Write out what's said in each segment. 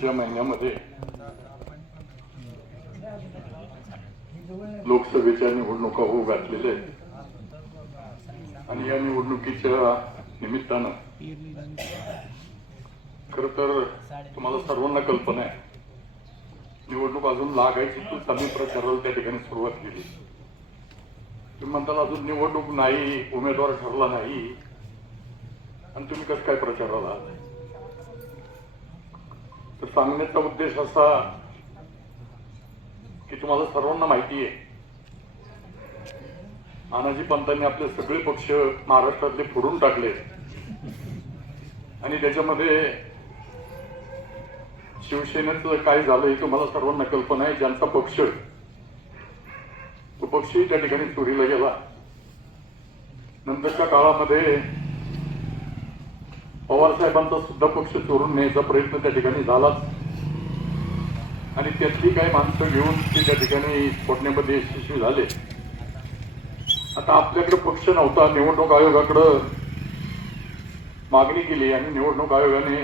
पुढच्या महिन्यामध्ये लोकसभेच्या निवडणुका होऊ घातलेल्या आहेत आणि या निवडणुकीच्या निमित्तानं खर तर तुम्हाला सर्वांना कल्पना आहे, निवडणूक अजून लागायची तूच आम्ही प्रचाराला त्या ठिकाणी सुरुवात केली. तुम्ही म्हणताल अजून निवडणूक नाही, उमेदवार ठरला नाही आणि तुम्ही कसं काय प्रचाराला? तर सांगण्याचा उद्देश असा की तुम्हाला सर्वांना माहिती आहे, नानाजी पंतांनी आपले सगळे पक्ष महाराष्ट्रातले फोडून टाकले आणि त्याच्यामध्ये शिवसेनेचं काय झालं हे तुम्हाला सर्वांना कल्पना आहे. ज्यांचा पक्ष तो पक्षही त्या ठिकाणी चोरीला गेला. नंतरच्या काळामध्ये पवार साहेबांचा सुद्धा पक्ष चोरून न्यायचा प्रयत्न त्या ठिकाणी झालाच आणि त्यातली काही माणसं घेऊन ते त्या ठिकाणी फोडण्यामध्ये यशस्वी झाले. आता आपल्याकडे पक्ष नव्हता, निवडणूक आयोगाकडे मागणी केली आणि निवडणूक आयोगाने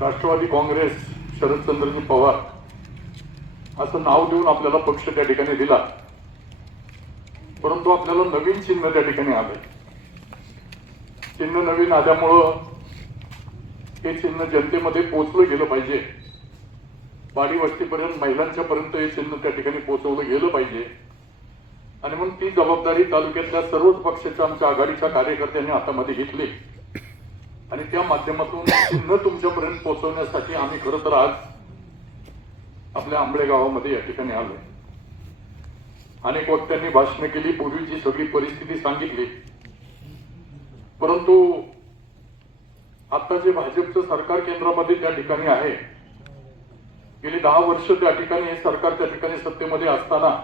राष्ट्रवादी काँग्रेस शरदचंद्रजी पवार असं नाव देऊन आपल्याला पक्ष त्या ठिकाणी दिला. परंतु आपल्याला नवीन चिन्ह त्या ठिकाणी आलंय. चिन्ह नवीन आल्यामुळं हे चिन्ह जनतेमध्ये पोहोचलं गेलं पाहिजे, वाडी वस्तीपर्यंत महिलांच्या पर्यंत हे चिन्ह त्या ठिकाणी पोहोचवलं गेलं पाहिजे आणि म्हणून ती जबाबदारी तालुक्यातल्या सर्वच पक्षाच्या आमच्या आघाडीच्या कार्यकर्त्यांनी हातामध्ये घेतली आणि त्या माध्यमातून चिन्ह तुमच्यापर्यंत पोहोचवण्यासाठी आम्ही खरं तर आज आपल्या आंबळे गावामध्ये या ठिकाणी आलोय. अनेक वक्त्यांनी भाषणं केली, पूर्वीची सगळी परिस्थिती सांगितली, परंतु आता जे भाजपचं सरकार केंद्रामध्ये त्या ठिकाणी आहे, गेली 10 वर्ष त्या ठिकाणी हे सरकार त्या ठिकाणी सत्तेमध्ये असताना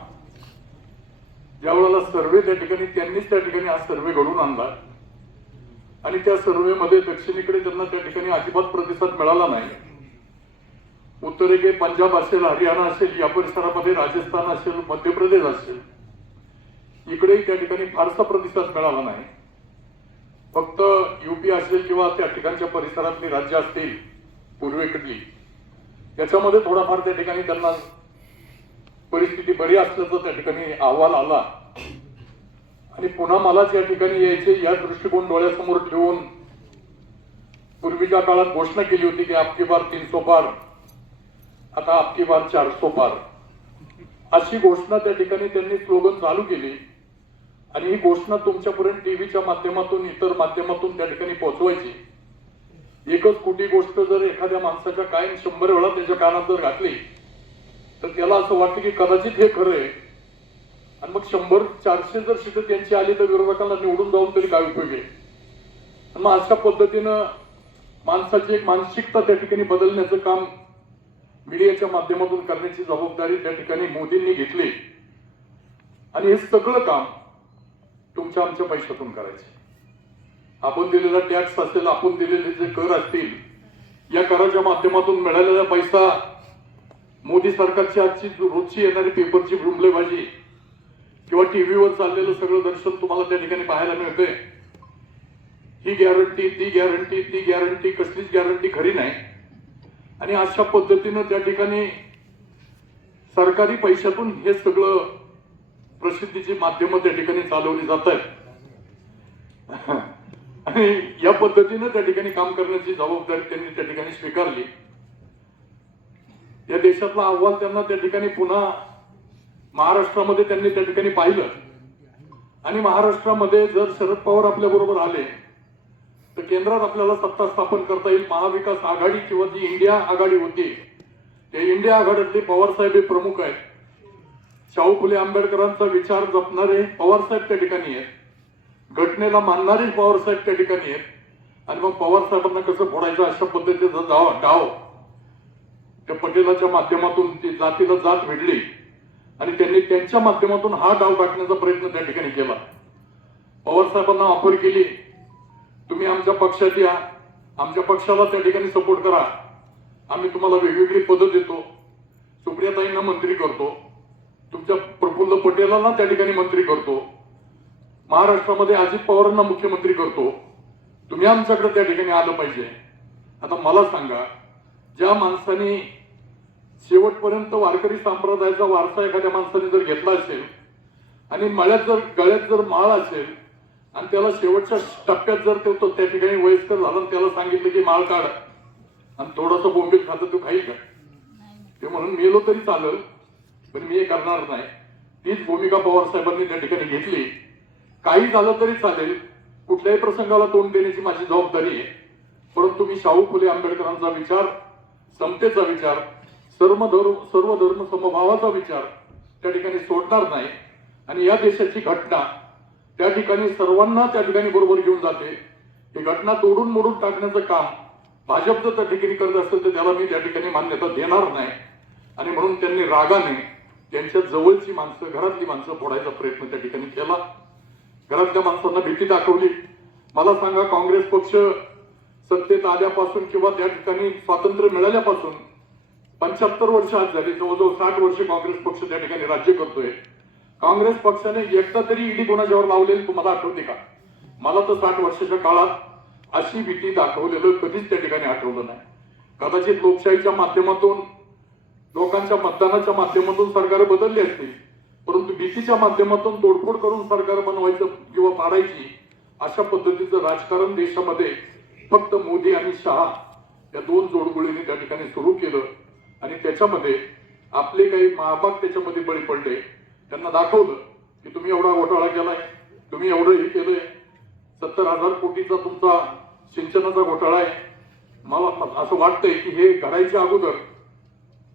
ज्या वेळेला सर्वे त्या ठिकाणी त्यांनीच त्या ठिकाणी हा सर्वे घडून आणला आणि त्या सर्वेमध्ये दक्षिणेकडे त्यांना त्या ठिकाणी अजिबात प्रतिसाद मिळाला नाही. उत्तरेकडे पंजाब असेल, हरियाणा असेल, या परिसरामध्ये राजस्थान असेल, मध्य प्रदेश असेल, इकडेही त्या ठिकाणी फारसा प्रतिसाद मिळाला नाही. फक्त युपी असेल किंवा त्या ठिकाणच्या परिसरातली राज्य असतील पूर्वेकडली, याच्यामध्ये थोडाफार त्या ठिकाणी त्यांना परिस्थिती बरी असल्याचा त्या ठिकाणी अहवाल आला आणि पुन्हा मला त्या ठिकाणी यायचे या दृष्टिकोन डोळ्यासमोर ठेवून पूर्वीच्या काळात घोषणा केली होती की आपकी बार 300 पार, आता आपकी बार 400 पार, अशी घोषणा त्या ठिकाणी त्यांनी स्लोगन चालू केली आणि ही घोषणा तुमच्यापर्यंत टीव्हीच्या माध्यमातून इतर माध्यमातून त्या ठिकाणी पोहोचवायची. एकच खोटी गोष्ट जर एखाद्या माणसाच्या कायम 100 वेळा त्याच्या कानात जर घातली तर त्याला असं वाटतं की कदाचित हे खरं आहे आणि मग 100-400 जर सीटं त्यांची आली तर विरोधकांना निवडून जाऊन तरी काय उपयोग आहे. मग अशा पद्धतीनं माणसाची एक मानसिकता त्या ठिकाणी बदलण्याचं काम मीडियाच्या माध्यमातून करण्याची जबाबदारी त्या ठिकाणी मोदींनी घेतली आणि हे सगळं काम तुमच्या आमच्या पैशातून करायचे. आपण दिलेला टॅक्स असेल, आपण दिलेले जे कर असतील, या कराच्या माध्यमातून मिळालेला पैसा मोदी सरकारची आजची रोजची येणारी पेपरची जुमलेबाजी किंवा टीव्हीवर चाललेलं सगळं दर्शन तुम्हाला त्या ठिकाणी पाहायला मिळतंय. ही गॅरंटी, ती गॅरंटी, ती गॅरंटी, कसलीच गॅरंटी खरी नाही आणि अशा पद्धतीनं त्या ठिकाणी सरकारी पैशातून हे सगळं प्रसिद्धीची माध्यमं त्या ठिकाणी चालवली जात आहेत आणि या पद्धतीनं त्या ठिकाणी काम करण्याची जबाबदारी त्यांनी त्या ठिकाणी स्वीकारली. या देशातला अहवाल त्यांना त्या ठिकाणी पुन्हा महाराष्ट्रामध्ये त्यांनी त्या ठिकाणी पाहिलं आणि महाराष्ट्रामध्ये जर शरद पवार आपल्या बरोबर आले तर केंद्रात आपल्याला सत्ता स्थापन करता येईल. महाविकास आघाडी किंवा जी इंडिया आघाडी होती त्या इंडिया आघाडीतले पवार साहेब हे प्रमुख आहेत. शाहू फुले आंबेडकरांचा विचार जपणारे पवार साहेब त्या ठिकाणी आहेत, घटनेला मानणारे पवार साहेब त्या ठिकाणी आहेत आणि मग पवार साहेबांना कसं फोडायचं अशा पद्धतीचा डाव त्या पटेलाच्या माध्यमातून ती जातीला जात भिडली आणि त्यांनी त्यांच्या माध्यमातून हा डाव टाकण्याचा प्रयत्न त्या ठिकाणी केला. पवार साहेबांना ऑफर केली, तुम्ही आमच्या पक्षात या, आमच्या पक्षाला त्या ठिकाणी सपोर्ट करा, आम्ही तुम्हाला वेगवेगळी पदं देतो, सुप्रियाताईंना मंत्री करतो, तुमच्या प्रफुल्ल पटेलांना त्या ठिकाणी मंत्री करतो, महाराष्ट्रामध्ये अजित पवारांना मुख्यमंत्री करतो, तुम्ही आमच्याकडे त्या ठिकाणी आलं पाहिजे. आता मला सांगा, ज्या माणसाने शेवटपर्यंत वारकरी संप्रदायाचा वारसा एखाद्या माणसाने जर घेतला असेल आणि गळ्यात जर माळ असेल आणि त्याला शेवटच्या टप्प्यात जर तो त्या ठिकाणी वयस्कर झाला आणि त्याला सांगितलं की माळ काढ आणि थोडंसं बोंबील खातं तू खाईल का, ते म्हणून मेलो तरी चालेल पण मी हे करणार नाही. तीच भूमिका पवार साहेबांनी त्या ठिकाणी घेतली. काही झालं तरी चालेल, कुठल्याही प्रसंगाला तोंड देण्याची माझी जबाबदारी आहे, परंतु मी शाहू फुले आंबेडकरांचा विचार, समतेचा विचार, सर्व धर्म समभावाचा विचार त्या ठिकाणी सोडणार नाही. आणि या देशाची घटना त्या ठिकाणी सर्वांना त्या ठिकाणी बरोबर घेऊन जाते. ही घटना तोडून मोडून टाकण्याचं काम भाजप जर त्या ठिकाणी करत असेल तर त्याला मी त्या ठिकाणी मान्यता देणार नाही. आणि म्हणून त्यांनी रागाने त्यांच्या जवळची माणसं, घरातली माणसं फोडायचा प्रयत्न त्या ठिकाणी केला. घरातल्या माणसांना भीती दाखवली. मला सांगा, काँग्रेस पक्ष सत्तेत आल्यापासून किंवा त्या ठिकाणी स्वातंत्र्य मिळाल्यापासून 75 वर्ष आज झाली, जवळजवळ 60 वर्ष काँग्रेस पक्ष त्या ठिकाणी राज्य करतोय. काँग्रेस पक्षाने एकदा तरी ईडी कोणाच्यावर लावलेली तुम्हाला आठवते का? मला तर 60 वर्षाच्या काळात अशी भीती दाखवलेलं कधीच त्या ठिकाणी आठवलं नाही. कदाचित लोकशाहीच्या माध्यमातून, लोकांच्या मतदानाच्या माध्यमातून सरकार बदलली असतील, परंतु भीतीच्या माध्यमातून तोडफोड करून सरकार बनवायचं किंवा पाडायची अशा पद्धतीचं राजकारण देशामध्ये फक्त मोदी आणि शहा या दोन जोडगोळींनी त्या ठिकाणी सुरू केलं. आणि त्याच्यामध्ये आपले काही महाभाग त्याच्यामध्ये बळी पडले. त्यांना दाखवलं की तुम्ही एवढा घोटाळा केलाय, तुम्ही एवढं हे केलंय, 70,000 कोटीचा तुमचा सिंचनाचा घोटाळा आहे. मला असं वाटतंय की हे करायच्या अगोदर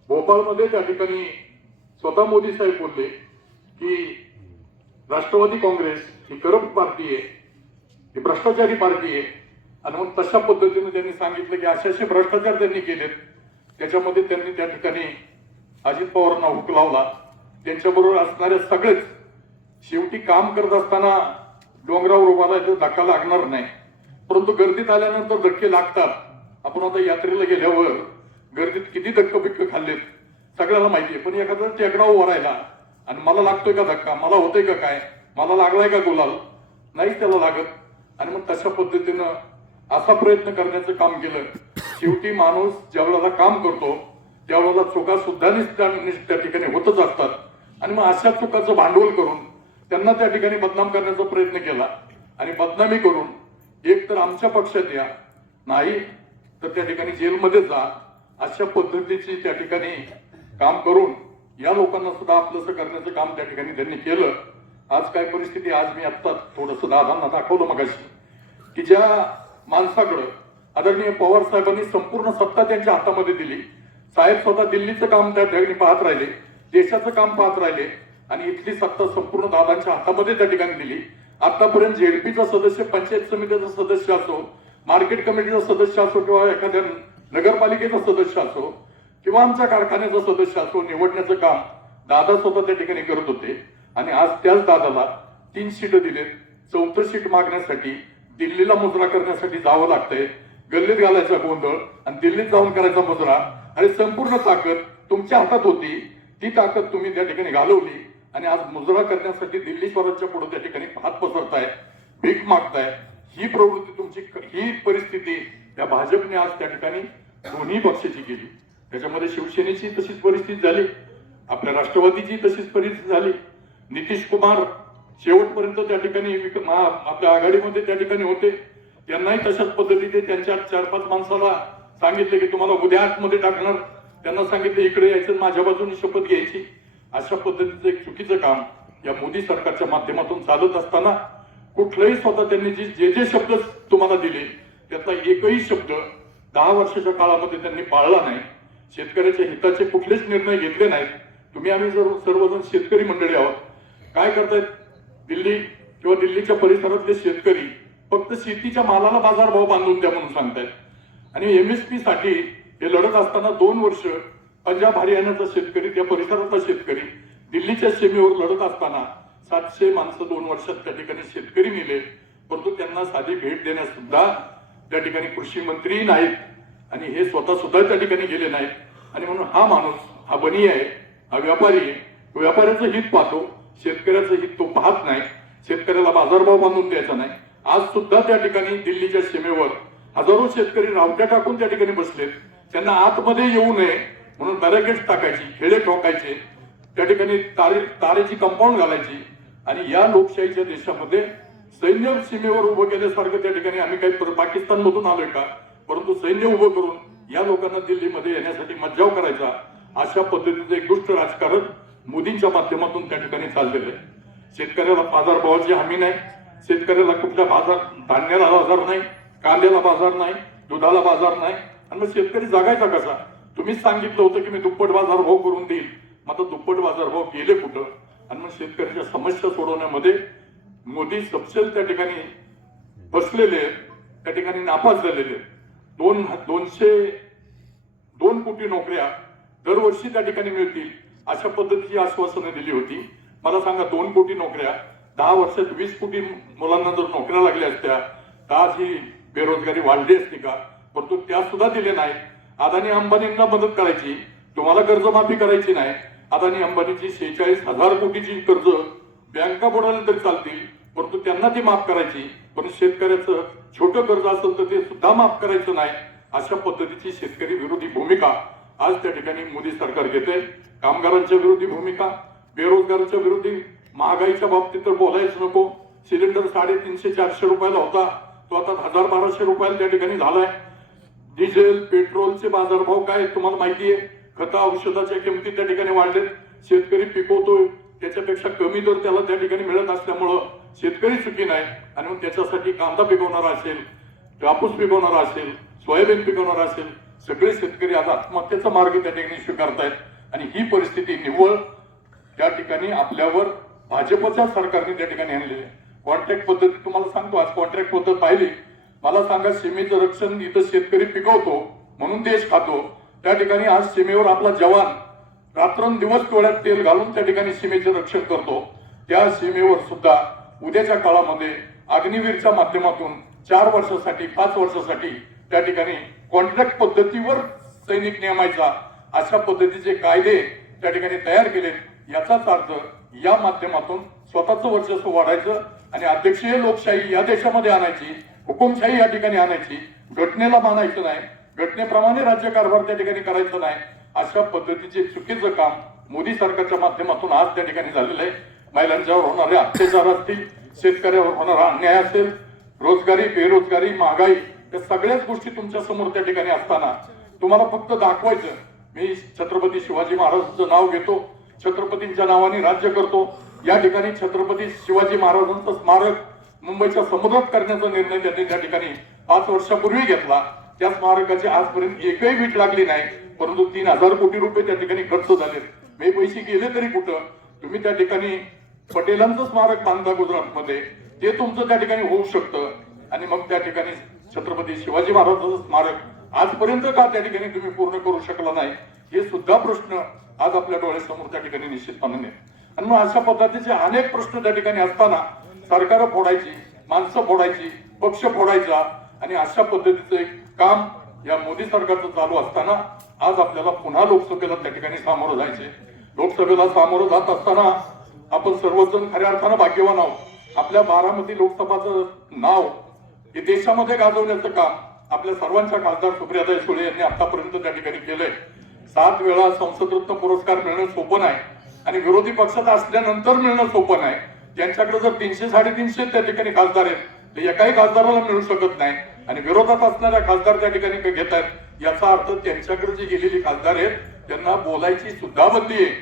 भोपाळमध्ये त्या ठिकाणी स्वतः मोदी साहेब बोलले की राष्ट्रवादी काँग्रेस ही करप्ट पार्टी आहे, ही भ्रष्टाचारी पार्टी आहे. आणि मग तशा पद्धतीने त्यांनी सांगितलं की असे भ्रष्टाचार त्यांनी केलेत. त्याच्यामध्ये त्यांनी त्या ठिकाणी अजित पवारांना हुक लावला. त्यांच्याबरोबर असणारे सगळेच शेवटी काम करत असताना डोंगरावर उभारला तर धक्का लागणार नाही, परंतु गर्दीत आल्यानंतर धक्के लागतात. आपण आता यात्रेला गेल्यावर गर्दीत किती धक्का खाल्लेत सगळ्याला माहितीये. पण एखादा टेकडा उभा राहिला आणि मला लागतोय का धक्का, मला होतोय का काय, मला लागलाय का गुलाल, नाहीच त्याला लागत. आणि मग तशा पद्धतीनं असा प्रयत्न करण्याचं काम केलं. शेवटी माणूस ज्यावेळेला काम करतो त्यावेळेला चुका सुद्धा त्या ठिकाणी होतच असतात. आणि मग अशा चुकाचं भांडवल करून त्यांना त्या ठिकाणी बदनाम करण्याचा प्रयत्न केला. आणि बदनामी करून एक तर आमच्या पक्षात या, नाही तर त्या ठिकाणी जेलमध्ये जा, अशा पद्धतीची त्या ठिकाणी काम करून या लोकांना सुद्धा आपलंसं करण्याचं काम त्या ठिकाणी त्यांनी केलं. आज काय परिस्थिती, आज मी आत्ता थोडंसं दादांना दाखवलं मगाशी की ज्या माणसाकडं आदरणीय पवार साहेबांनी संपूर्ण सत्ता त्यांच्या हातामध्ये दिली, साहेब स्वतः दिल्लीचं काम त्या ठिकाणी पाहत राहिले, देशाचं काम पाहत राहिले आणि इथली सत्ता संपूर्ण दादांच्या हातामध्ये त्या ठिकाणी दिली. आतापर्यंत झेडपीचा सदस्य, पंचायत समितीचा सदस्य असो, मार्केट कमिटीचा सदस्य असो किंवा एखाद्या नगरपालिकेचा सदस्य असो किंवा आमच्या कारखान्याचा सदस्य असो, निवडण्याचं काम दादा स्वतः त्या ठिकाणी करत होते. आणि आज त्याच दादाला 3 सीट दिलेत. 4थं सीट मागण्यासाठी दिल्लीला मुजरा करण्यासाठी जावं लागतंय. गल्लीत घालायचा गोंधळ आणि दिल्लीत जाऊन करायचा मुजरा. आणि संपूर्ण ताकद तुमच्या हातात होती, ती ताकद तुम्ही त्या ठिकाणी घालवली आणि आज मुजरा करण्यासाठी दिल्ली स्वराज्याच्या पुढे त्या ठिकाणी हात पसरताय, भीक मागताय. ही प्रवृत्ती तुमची, ही परिस्थिती त्या भाजपने आज त्या ठिकाणी दोन्ही पक्षाची केली. त्याच्यामध्ये शिवसेनेची तशीच परिस्थिती झाली, आपल्या राष्ट्रवादीची तशीच परिस्थिती झाली. नितीश कुमार शेवटपर्यंत त्या ठिकाणी आपल्या आघाडीमध्ये त्या ठिकाणी होते. त्यांनाही तशाच पद्धतीने त्यांच्या 4-5 माणसाला सांगितले की तुम्हाला उद्या आतमध्ये टाकणार, त्यांना सांगितलं इकडे यायचं, माझ्या बाजूने शपथ घ्यायची. अशा पद्धतीचं एक चुकीचं काम या मोदी सरकारच्या माध्यमातून चालत असताना कुठलंही स्वतः त्यांनी जे शब्द तुम्हाला दिले त्यातला एकही शब्द 10 वर्षाच्या काळामध्ये त्यांनी पाळला नाही. शेतकऱ्याच्या हिताचे कुठलेच निर्णय घेतले नाहीत. तुम्ही आम्ही सर्वजण शेतकरी मंडळी आहोत. काय करतायत दिल्ली किंवा दिल्लीच्या परिसरातले शेतकरी फक्त शेतीच्या मालाला बाजारभाव बांधून द्या म्हणून सांगतायत. आणि MSP साठी हे लढत असताना 2 वर्ष पंजाब हरियाणाचा शेतकरी, त्या परिसरातला शेतकरी दिल्लीच्या सीमेवर लढत असताना 700 माणसं 2 वर्षात त्या ठिकाणी शेतकरी मेले, परंतु त्यांना साधी भेट देण्यास सुद्धा त्या ठिकाणी कृषी मंत्री नाहीत आणि हे स्वतः सुद्धा त्या ठिकाणी गेले नाहीत. आणि म्हणून हा माणूस, हा बनी आहे, हा व्यापारी आहे, व्यापाऱ्याचं हित पाहतो, शेतकऱ्याचं हित तो पाहत नाही. शेतकऱ्याला बाजारभाव बांधून द्यायचा नाही. आज सुद्धा त्या ठिकाणी दिल्लीच्या सीमेवर हजारो शेतकरी रावट्या टाकून त्या ठिकाणी बसलेत. त्यांना आतमध्ये येऊ नये म्हणून बॅरिकेड्स टाकायची, खेळे ठोकायचे, त्या ठिकाणी तारेची कंपाऊंड घालायची. आणि या लोकशाहीच्या देशामध्ये सैन्य सीमेवर उभं केल्यासारखं त्या ठिकाणी आम्ही काही पाकिस्तान मधून आलोय का? परंतु सैन्य उभं करून या लोकांना दिल्लीमध्ये येण्यासाठी मज्जाव करायचा, अशा पद्धतीचं एक दुष्ट राजकारण मोदींच्या माध्यमातून त्या ठिकाणी चाललेलं आहे. शेतकऱ्याला बाजारभावाची हमी नाही, शेतकऱ्याला कुठल्या धान्याला बाजार नाही, कांद्याला बाजार नाही, दुधाला बाजार नाही. आणि मग शेतकरी जगायचा कसा? तुम्हीच सांगितलं होतं की मी दुप्पट बाजारभाव करून देईल, मग आता दुप्पट बाजारभाव गेले कुठं? आणि मग शेतकऱ्याच्या समस्या सोडवण्यामध्ये मोदी सबसेल त्या ठिकाणी बसलेले आहेत, त्या ठिकाणी नापास झालेले आहेत. 202 कोटी नोकऱ्या दरवर्षी त्या ठिकाणी मिळतील अशा पद्धतीची आश्वासनं दिली होती. मला सांगा, 2 कोटी नोकऱ्या 10 वर्षात 20 कोटी मुलांना जर नोकऱ्या लागल्या असत्या तर आज ही बेरोजगारी वाढली असती का? परंतु त्या सुद्धा दिले नाही. अदानी अंबानींना मदत करायची, तुम्हाला कर्जमाफी करायची नाही. अदानी अंबानीची 46,000 कोटीची कर्ज बँका बुडाल्या तरी चालतील, परंतु त्यांना ती माफ करायची. पण शेतकऱ्याचं छोटं कर्ज असेल तर ते सुद्धा माफ करायचं नाही. अशा पद्धतीची शेतकरी विरोधी भूमिका आज त्या ठिकाणी मोदी सरकार घेते. कामगारांच्या विरोधी भूमिका, बेरोजगारांच्या विरोधी, महागाईच्या बाबतीत तर बोलायच नको. सिलेंडर 350-400 रुपयाला होता, तो आता 1000-1200 रुपयाला त्या ठिकाणी झालाय. डिझेल पेट्रोलचे बाजारभाव काय तुम्हाला माहिती आहे? खतं औषधाच्या किमती त्या ठिकाणी वाढलेत. शेतकरी पिकवतोय त्याच्यापेक्षा कमी दर त्याला त्या ठिकाणी मिळत असल्यामुळं शेतकरी सुखी नाही. आणि मग त्याच्यासाठी कांदा पिकवणारा असेल, कापूस पिकवणारा असेल, सोयाबीन पिकवणारा असेल, सगळे शेतकरी आता आत्महत्येचा मार्ग त्या ठिकाणी स्वीकारतायत. आणि ही परिस्थिती निव्वळ त्या ठिकाणी आपल्यावर भाजपच्या सरकारने त्या ठिकाणी आणलेली आहे. कॉन्ट्रॅक्ट पद्धती तुम्हाला सांगतो, आज कॉन्ट्रॅक्ट पद्धत पाहिली, मला सांगा, सीमेचं रक्षण इथं शेतकरी पिकवतो म्हणून देश खातो, त्या ठिकाणी आज सीमेवर आपला जवान रात्रंदिवस डोळ्यात तेल घालून त्या ठिकाणी सीमेचं रक्षण करतो. त्या सीमेवर सुद्धा उद्याच्या काळामध्ये अग्निवीरच्या माध्यमातून 4 वर्षासाठी 5 वर्षासाठी त्या ठिकाणी कॉन्ट्रॅक्ट पद्धतीवर सैनिक नियमायचा, अशा पद्धतीचे कायदे त्या ठिकाणी तयार केलेत. याचाच अर्थ या माध्यमातून स्वतःचं वर्चस्व वाढायचं आणि अध्यक्षीय लोकशाही या देशामध्ये आणायची, हुकुमशाही या ठिकाणी आणायची, घटनेला मानायचं नाही, घटनेप्रमाणे राज्यकारभार त्या ठिकाणी करायचं नाही. अशा पद्धतीचे चुकीचं काम मोदी सरकारच्या माध्यमातून आज त्या ठिकाणी झालेलं आहे. महिलांच्यावर होणारे अत्याचार असतील, शेतकऱ्यावर होणारा अन्याय असेल, रोजगारी, बेरोजगारी, महागाई, या सगळ्याच गोष्टी तुमच्या समोर त्या ठिकाणी असताना तुम्हाला फक्त दाखवायचं मी छत्रपती शिवाजी महाराजांचं नाव घेतो, छत्रपतींच्या नावाने राज्य करतो. या ठिकाणी छत्रपती शिवाजी महाराजांचं स्मारक मुंबईच्या समुद्रात करण्याचा निर्णय त्यांनी त्या ठिकाणी 5 वर्षापूर्वी घेतला. त्या स्मारकाची आजपर्यंत एकही वीट लागली नाही, परंतु 3000 कोटी रुपये त्या ठिकाणी खर्च झाले. हे पैसे गेले तरी कुठं? तुम्ही त्या ठिकाणी पटेलांचं स्मारक बांधता गुजरातमध्ये, ते तुमचं त्या ठिकाणी होऊ शकतं. आणि मग त्या ठिकाणी छत्रपती शिवाजी महाराजांचं स्मारक आजपर्यंत का त्या ठिकाणी तुम्ही पूर्ण करू शकला नाही, हे सुद्धा प्रश्न आज आपल्या डोळ्यासमोर त्या ठिकाणी निश्चितपणे. आणि मग अशा पद्धतीचे अनेक प्रश्न त्या ठिकाणी असताना सरकार फोडायची, माणसं फोडायची, पक्ष फोडायचा, आणि अशा पद्धतीचं एक काम या मोदी सरकारचं चालू असताना आज आपल्याला पुन्हा लोकसभेला त्या ठिकाणी सामोरं जायचे. लोकसभेला सामोरं जात असताना आपण सर्वजण खऱ्या अर्थानं भाग्यवान आहोत. आपल्या बारामती लोकसभाचं नाव हे देशामध्ये गाजवण्याचं काम आपल्या सर्वांच्या खासदार सुप्रियाताई सुळे यांनी आतापर्यंत त्या ठिकाणी केलंय. 7 वेळा संसद रत्न पुरस्कार मिळणं सोपं नाही, आणि विरोधी पक्षात असल्यानंतर मिळणं सोपं नाही. त्यांच्याकडे जर 300-350 त्या ठिकाणी खासदार आहेत, ते एकाही खासदाराला मिळू शकत नाही. आणि विरोधात असणाऱ्या खासदार त्या ठिकाणी घेत आहेत, याचा अर्थ त्यांच्याकडे जी गेलेली खासदार आहेत त्यांना बोलायची सुद्धा बंदी आहे,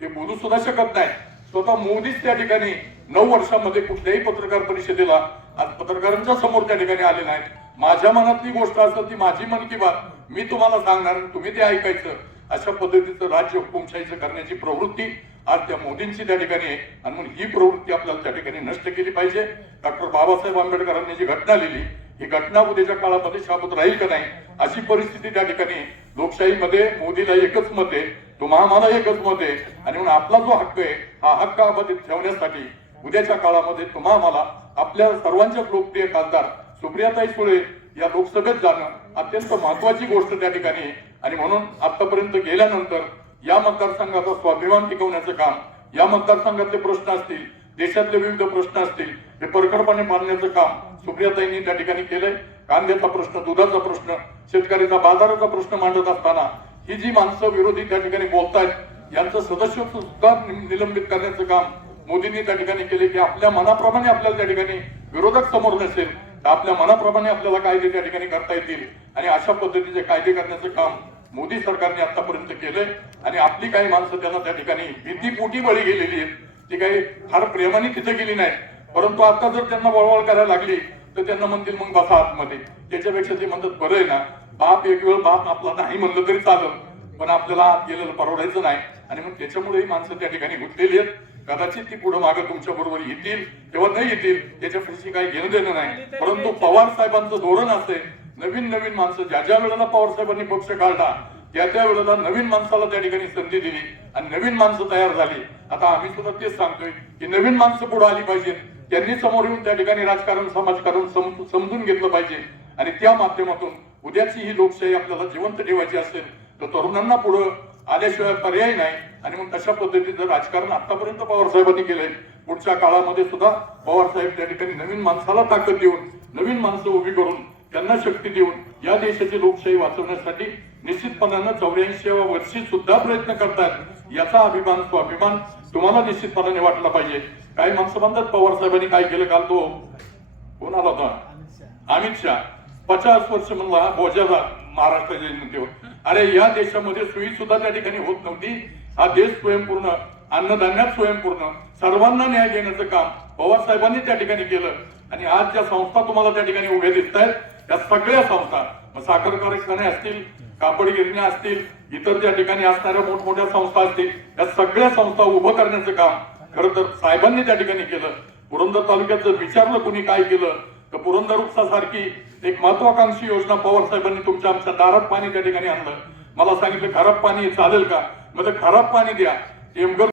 ते बोलू सुद्धा शकत नाही. स्वतः मोदीच त्या ठिकाणी 9 वर्षांमध्ये कुठल्याही पत्रकार परिषदेला आज पत्रकारांच्या समोर त्या ठिकाणी आले नाहीत. माझ्या मनातली गोष्ट असेल ती माझी मन की बात मी तुम्हाला सांगणार, तुम्ही ते ऐकायचं. अशा पद्धतीचं राज्य हुकुमशाहीचं करण्याची प्रवृत्ती आज त्या मोदींची त्या ठिकाणी आहे. आणि म्हणून ही प्रवृत्ती आपल्याला त्या ठिकाणी नष्ट केली पाहिजे. डॉक्टर बाबासाहेब आंबेडकरांनी जी घटना लिहिली, ही घटना उद्याच्या काळामध्ये शाबूत राहील का नाही, अशी परिस्थिती त्या ठिकाणी. लोकशाहीमध्ये मोदीला एकच मत आहे, तुम्हा मला एकच मत आहे. आणि म्हणून आपला जो हक्क आहे, हा हक्क अबाधित ठेवण्यासाठी उद्याच्या काळामध्ये तुम्हा मला आपल्या सर्वांच्याच लोकप्रिय खासदार सुप्रियाताई सुळे या लोकसभेत जाणं अत्यंत महत्वाची गोष्ट त्या ठिकाणी आहे. आणि म्हणून आतापर्यंत गेल्यानंतर या मतदारसंघाचा स्वाभिमान टिकवण्याचं काम, या मतदारसंघातले प्रश्न असतील, देशातले विविध प्रश्न असतील, हे परखडपणे मांडण्याचं काम सुप्रियाताईंनी त्या ठिकाणी केलंय. कांद्याचा प्रश्न, दुधाचा प्रश्न, शेतकऱ्याचा बाजाराचा प्रश्न मांडत असताना ही जी माणसं विरोधी त्या ठिकाणी बोलतायत यांचं सदस्यत्व सुद्धा निलंबित करण्याचं काम मोदींनी त्या ठिकाणी केले की आपल्या मनाप्रमाणे आपल्याला त्या ठिकाणी विरोधक समोर नसेल तर आपल्या मनाप्रमाणे आपल्याला कायदे त्या ठिकाणी करता येतील आणि अशा पद्धतीचे कायदे करण्याचं काम मोदी सरकारने आतापर्यंत केलंय आणि आपली काही माणसं त्यांना त्या ठिकाणी भीतीपोटी बळी गेलेली आहेत. ती काही फार प्रेमाने तिथे गेली नाही, परंतु आता जर त्यांना वळवळ करायला लागली तर त्यांना म्हणतील मग बसा आतमध्ये. त्याच्यापेक्षा ते म्हणतात बरं आहे ना, बाप एक वेळ बाप आपला नाही म्हणलं तरी चालेल, पण आपल्याला आत गेलेलं परवडायचं नाही. आणि मग त्याच्यामुळे ही माणसं त्या ठिकाणी गुंतलेली आहेत. कदाचित ती पुढे मागे तुमच्या बरोबर येतील किंवा नाही येतील त्याच्यापेक्षा काही घेणं देणं नाही, परंतु पवार साहेबांचं धोरण असे नवीन नवीन माणसं ज्या वेळेला पवार साहेबांनी पक्ष काढला त्या वेळेला नवीन माणसाला त्या ठिकाणी संधी दिली आणि नवीन माणसं तयार झाली. आता आम्ही सुद्धा तेच सांगतोय की नवीन माणसं पुढे आली पाहिजे, त्यांनी समोर येऊन त्या ठिकाणी राजकारण समाजकारण समजून घेतलं पाहिजे आणि त्या माध्यमातून उद्याची ही लोकशाही आपल्याला जिवंत ठेवायची असेल तर तरुणांना पुढे आल्याशिवाय पर्याय नाही. आणि मग तशा पद्धतीचं राजकारण आतापर्यंत पवार साहेबांनी केलंय, पुढच्या काळामध्ये सुद्धा पवार साहेब त्या ठिकाणी नवीन माणसाला ताकद देऊन नवीन माणसं उभी करून त्यांना शक्ती देऊन या देशाची लोकशाही वाचवण्यासाठी निश्चितपणानं 84व्या वर्षी सुद्धा प्रयत्न करतात. याचा अभिमान स्वाभिमान तुम्हाला निश्चितपणाने वाटला पाहिजे. काही माणसं म्हणतात पवार साहेबांनी काय केलं, काल तो कोण आला होता, अमित शहा 50 वर्ष म्हणला बोजाचा महाराष्ट्राच्या जनतेवर. अरे या देशामध्ये सोयी सुद्धा त्या ठिकाणी होत नव्हती. हा देश स्वयंपूर्ण, अन्नधान्यात स्वयंपूर्ण, सर्वांना न्याय देण्याचं काम पवार साहेबांनी त्या ठिकाणी केलं. आणि आज ज्या संस्था तुम्हाला त्या ठिकाणी उभ्या दिसत आहेत त्या सगळ्या संस्था, साखर कारखाने असतील, कापड गिरण्या असतील, इतर त्या ठिकाणी असणाऱ्या मोठमोठ्या संस्था असतील, या सगळ्या संस्था उभं करण्याचं काम खरं तर साहेबांनी त्या ठिकाणी केलं. पुरंदर तालुक्यात जर विचारलं कुणी काय केलं तर पुरंदर उपसासारखी एक महत्वाकांक्षी योजना पवार साहेबांनी तुमच्या आमच्या दारात पाणी त्या ठिकाणी आणलं. मला सांगितलं खराब पाणी चालेल का, म्हणजे खराब पाणी द्या. टेमघर